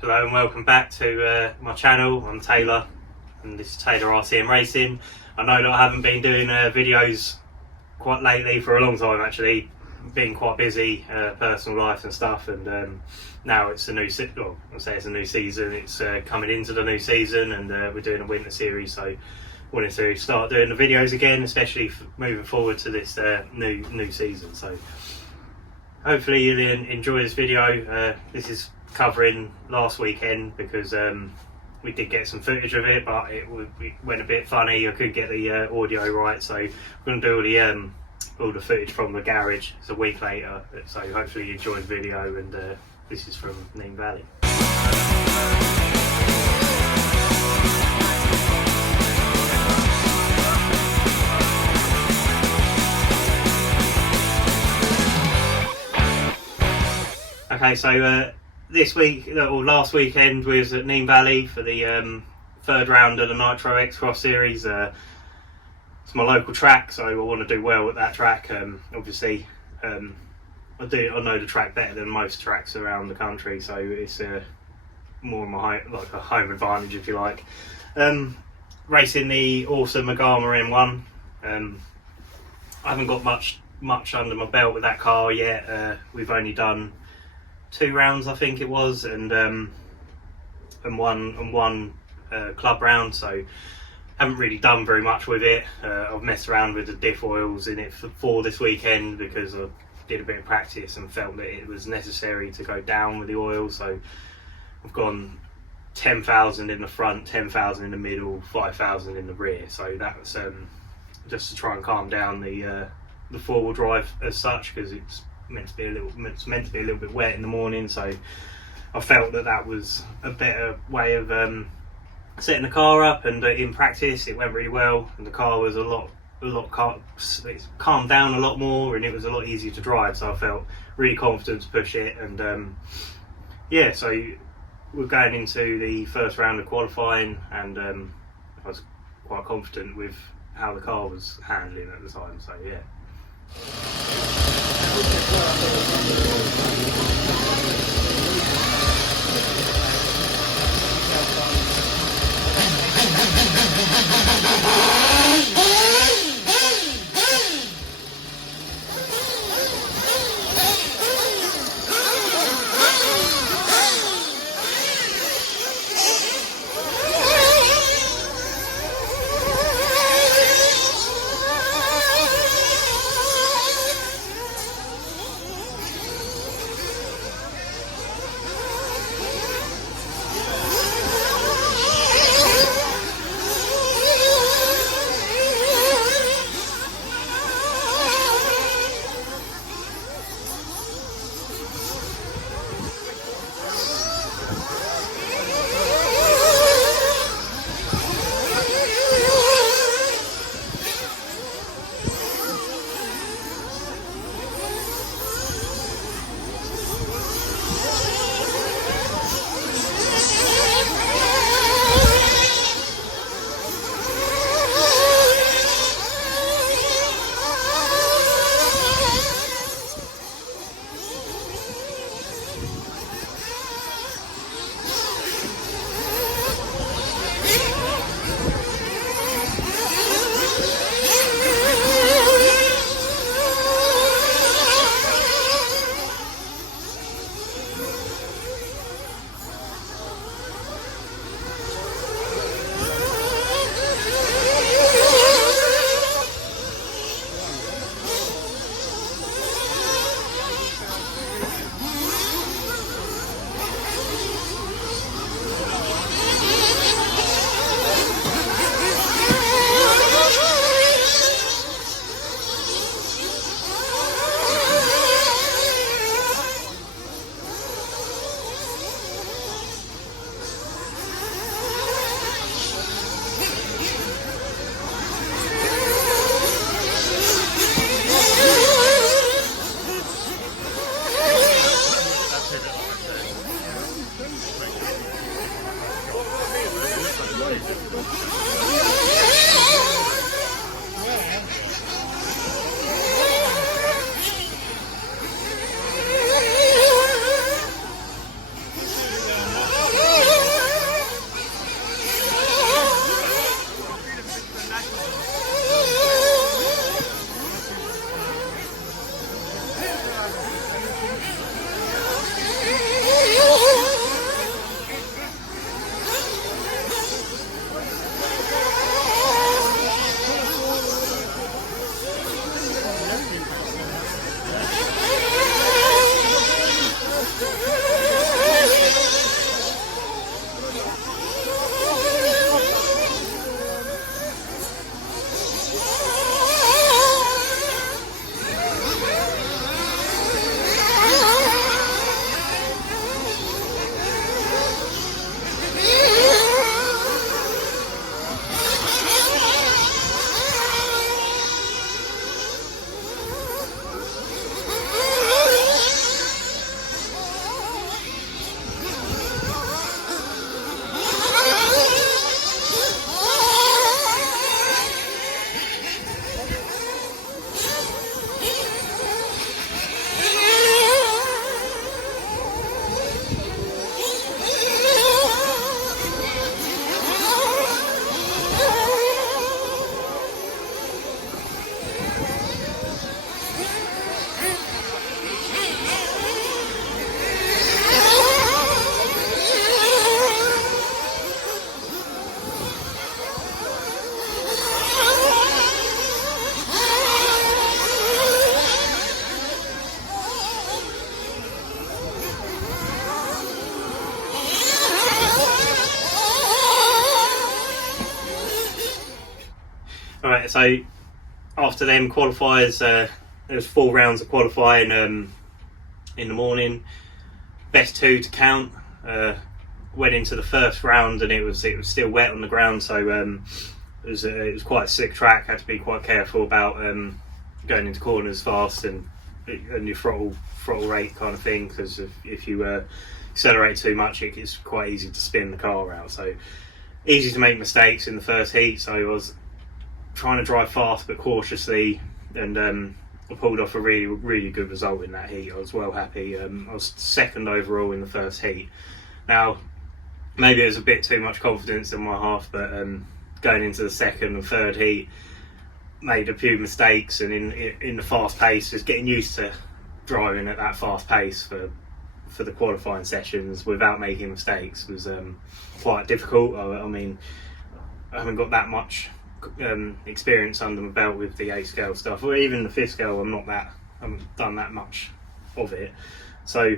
Hello and welcome back to my channel. I'm Taylor and this is Taylor RCM Racing. I know that I haven't been doing videos quite lately, for a long time actually. Been quite busy, personal life and stuff, and now it's a new season. It's coming into the new season, and we're doing a winter series, so wanted to start doing the videos again, especially moving forward to this new season. So hopefully you'll enjoy this video. This is covering last weekend because we did get some footage of it, but it went a bit funny. I couldn't get the audio right, so we're going to do all the footage from the garage. It's a week later, so hopefully you enjoy the video. And this is from Nene Valley. Okay, so this week, or last weekend, we was at Nene Valley for the third round of the Nitro X-Cross series. It's my local track, so I want to do well at that track. Obviously, I know the track better than most tracks around the country, so it's more of my like a home advantage, if you like. Racing the awesome Agama M1. I haven't got much under my belt with that car yet. We've only done 2 rounds, I think it was, and one club round, so haven't really done very much with it. I've messed around with the diff oils in it for this weekend because I did a bit of practice and felt that it was necessary to go down with the oil. So I've gone 10,000 in the front, 10,000 in the middle, 5,000 in the rear. So that was just to try and calm down the four-wheel drive as such, because it's meant to be a little bit wet in the morning. So I felt that was a better way of setting the car up, and in practice it went really well, and the car was it's calmed down a lot more, and it was a lot easier to drive, so I felt really confident to push it. And yeah, so we're going into the first round of qualifying, and I was quite confident with how the car was handling at the time, so yeah. Right, so after them qualifiers, there was 4 rounds of qualifying in the morning. Best 2 to count. Went into the first round and it was still wet on the ground, so it was quite a slick track. Had to be quite careful about going into corners fast and your throttle rate kind of thing, because if you accelerate too much, it's quite easy to spin the car out. So easy to make mistakes in the first heat. So I was trying to drive fast but cautiously, and I pulled off a really good result in that heat. I was well happy. I was 2nd overall in the first heat. Now, maybe it was a bit too much confidence in my half, but going into the 2nd and 3rd heat, made a few mistakes, and in the fast pace, just getting used to driving at that fast pace for the qualifying sessions without making mistakes was quite difficult. I mean, I haven't got that much experience under my belt with the 8 scale stuff, or even the 5th scale. I haven't done that much of it. So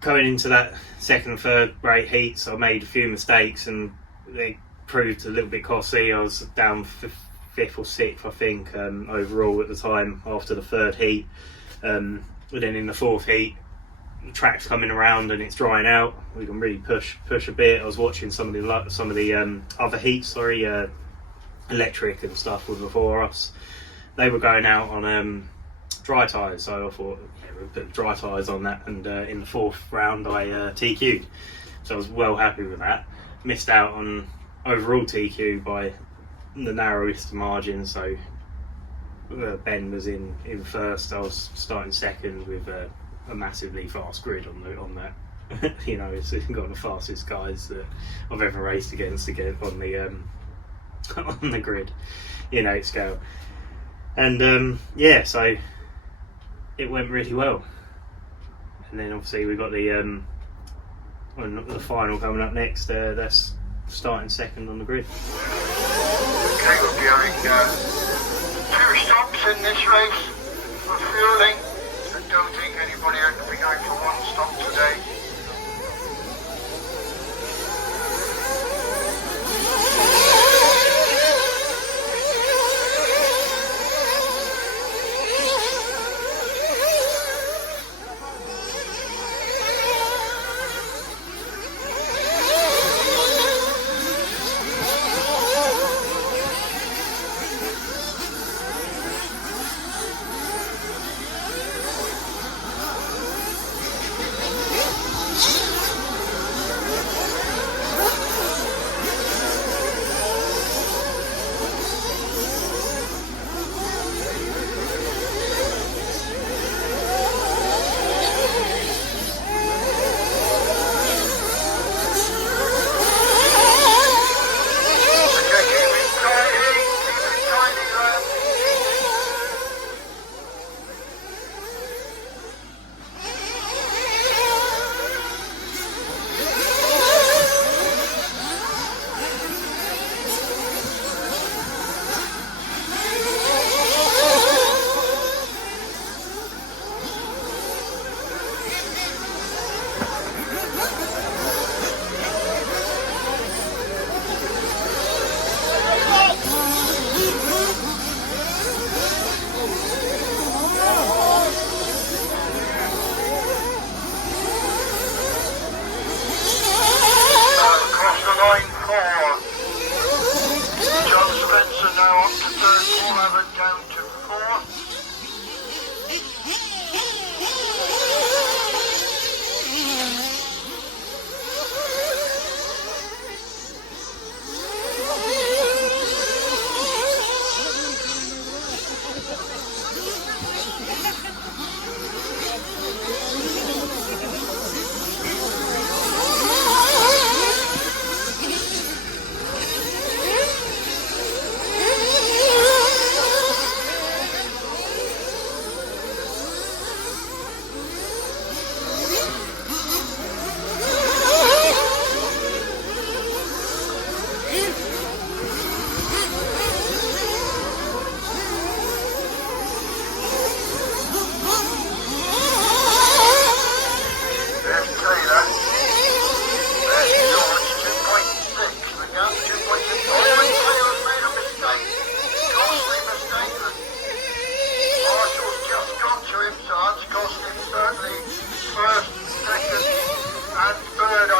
going into that 2nd and 3rd rate heats, I made a few mistakes and they proved a little bit costly. I was down 5th or 6th, I think, overall at the time after the 3rd heat. And then in the 4th heat, the track's coming around and it's drying out. We can really push a bit. I was watching some of the other heats, electric and stuff were before us. They were going out on dry tyres, so I thought, yeah, we'll put dry tyres on that, and in the 4th round I TQ'd, so I was well happy with that. Missed out on overall TQ by the narrowest margin, so Ben was in 1st, I was starting 2nd with a massively fast grid on that. You know, it's got the fastest guys that I've ever raced against to get on the on the grid in 8 scale, and yeah, so it went really well. And then obviously we got the final coming up next. That's starting 2nd on the grid. Okay, we'll be having 2 stops in this race for fueling. I don't think anybody will be going for 1 stop today.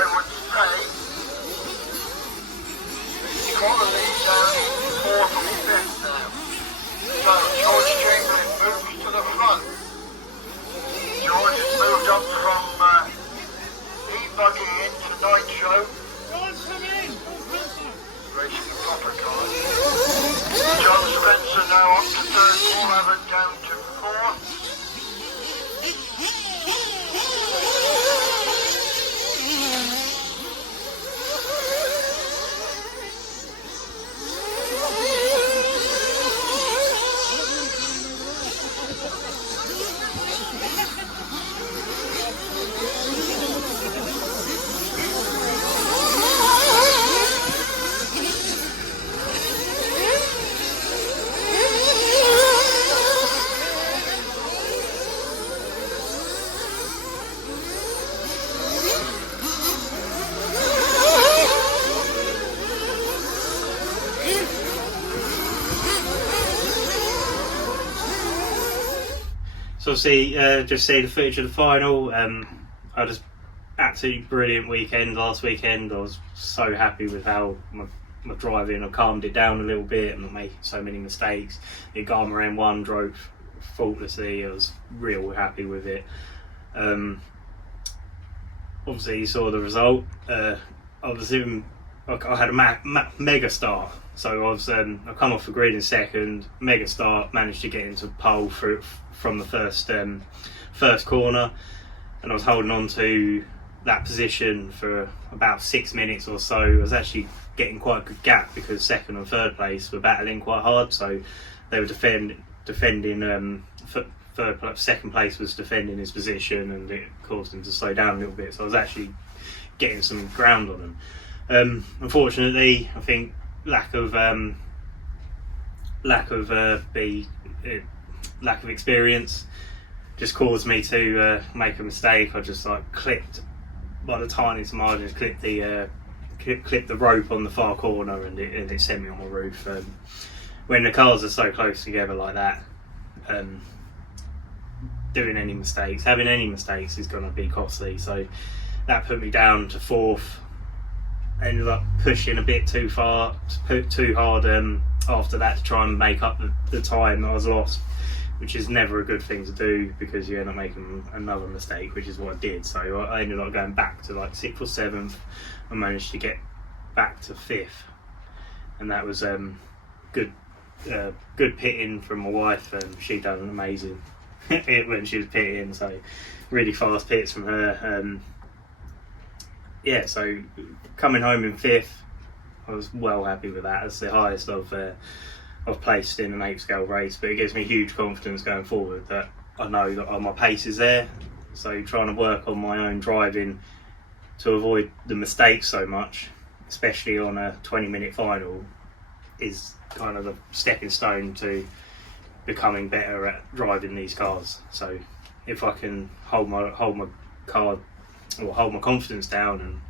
I would say, you've got to lead down in 4th or 5th now. So George Chamberlain moves to the front. George has moved up from e-buggy into Nitro. Racing a proper car. John Spencer now up to 3rd, Paul down to 4th. So just see the footage of the final. I had an absolutely brilliant weekend last weekend. I was so happy with how my driving, I calmed it down a little bit and not making so many mistakes. The Agama M1 drove faultlessly. I was real happy with it. Obviously you saw the result. I had a mega start. So I come off the grid in 2nd, mega start, managed to get into pole from the first corner, and I was holding on to that position for about 6 minutes or so. I was actually getting quite a good gap because 2nd and 3rd place were battling quite hard, so they were defending. 2nd place was defending his position, and it caused him to slow down a little bit. So I was actually getting some ground on him. Unfortunately, I think lack of experience just caused me to make a mistake. I just clipped by the tiniest margins, clipped the rope on the far corner, and it sent me on my roof. When the cars are so close together like that, having any mistakes is going to be costly. So that put me down to 4th. Ended up pushing a bit too hard after that to try and make up the time that I was lost, which is never a good thing to do because you end up making another mistake, which is what I did. So I ended up going back to 6th or 7th. I managed to get back to 5th, and that was good pitting from my wife, and she done an amazing hit when she was pitting. So really fast pits from her. So coming home in 5th, I was well happy with that. It's the highest I've placed in an 8 scale race, but it gives me huge confidence going forward that I know that my pace is there. So trying to work on my own driving to avoid the mistakes so much, especially on a 20-minute final, is kind of the stepping stone to becoming better at driving these cars. So if I can hold my confidence down and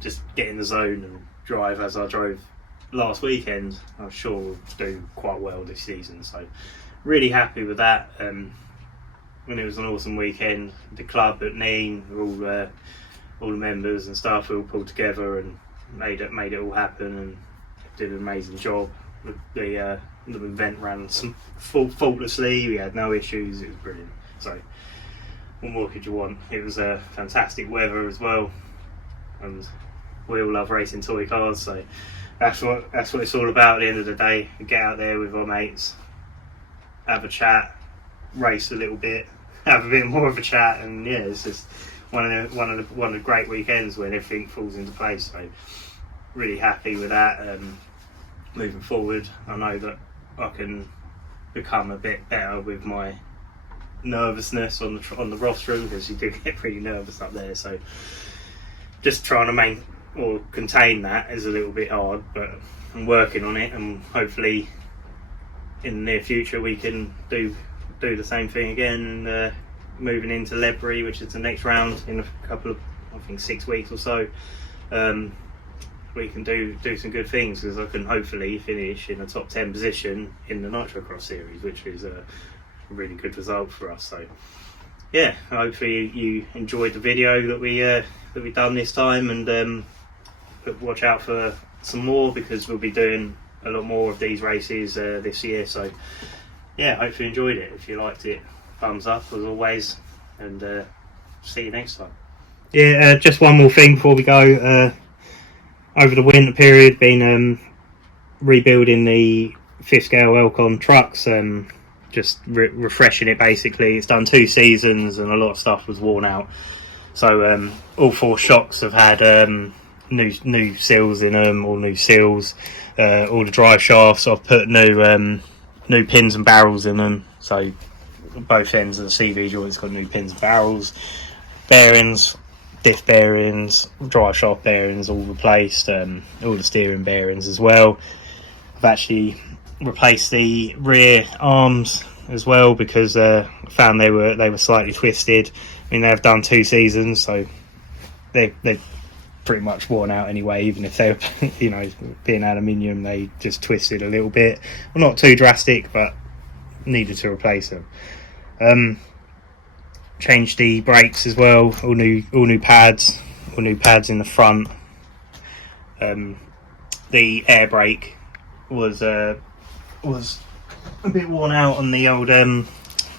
just get in the zone and drive as I drove last weekend, I'm sure we'll do quite well this season. So really happy with that. And it was an awesome weekend. The club at Nene, all the members and staff, we all pulled together and made it all happen and did an amazing job. The event ran faultlessly. We had no issues. It was brilliant. So what more could you want? It was fantastic weather as well, and we all love racing toy cars, so that's what it's all about at the end of the day. We get out there with our mates, have a chat, race a little bit, have a bit more of a chat, and yeah, it's just one of the great weekends when everything falls into place. So really happy with that. Moving forward, I know that I can become a bit better with my nervousness on the rostrum, because you do get pretty nervous up there. So just trying to contain that is a little bit hard, but I'm working on it, and hopefully in the near future we can do the same thing again. Moving into Ledbury, which is the next round in a couple of, I think, 6 weeks or so, we can do some good things, because I can hopefully finish in a top 10 position in the Nitro Cross series, which is a really good result for us. So yeah, hopefully you enjoyed the video that we done this time, and watch out for some more, because we'll be doing a lot more of these races this year. So yeah, hopefully you enjoyed it. If you liked it, thumbs up as always, and see you next time. Yeah, just one more thing before we go. Over the winter period, been rebuilding the 5th scale Elcon trucks, just refreshing it basically. It's done 2 seasons and a lot of stuff was worn out, so all 4 shocks have had new seals in them, all new seals. All the drive shafts, I've put new pins and barrels in them, so both ends of the CV joint's got new pins and barrels. Bearings, diff bearings, drive shaft bearings all replaced, all the steering bearings as well. I've actually replaced the rear arms as well, because I found they were slightly twisted. I mean, they've done 2 seasons, so they're pretty much worn out anyway. Even if they were, you know, being aluminium, they just twisted a little bit. Well, not too drastic, but needed to replace them. Changed the brakes as well. All new pads in the front. The air brake was a bit worn out on the old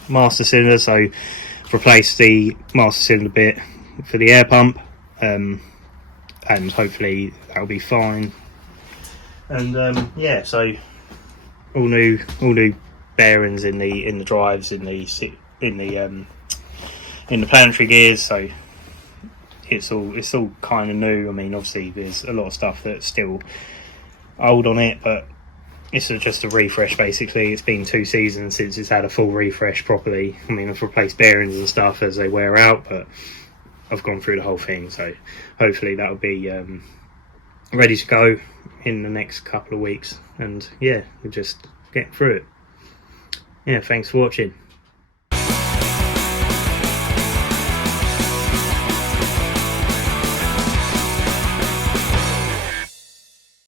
master cylinder, so replaced the master cylinder bit for the air pump, and hopefully that'll be fine. And yeah, so all new bearings in the drives, in the planetary gears, so it's all kind of new. I mean, obviously there's a lot of stuff that's still old on it, but it's just a refresh basically. It's been 2 seasons since it's had a full refresh properly. I mean, I've replaced bearings and stuff as they wear out, but I've gone through the whole thing, so hopefully that'll be ready to go in the next couple of weeks. And yeah, we'll just get through it. Yeah, thanks for watching.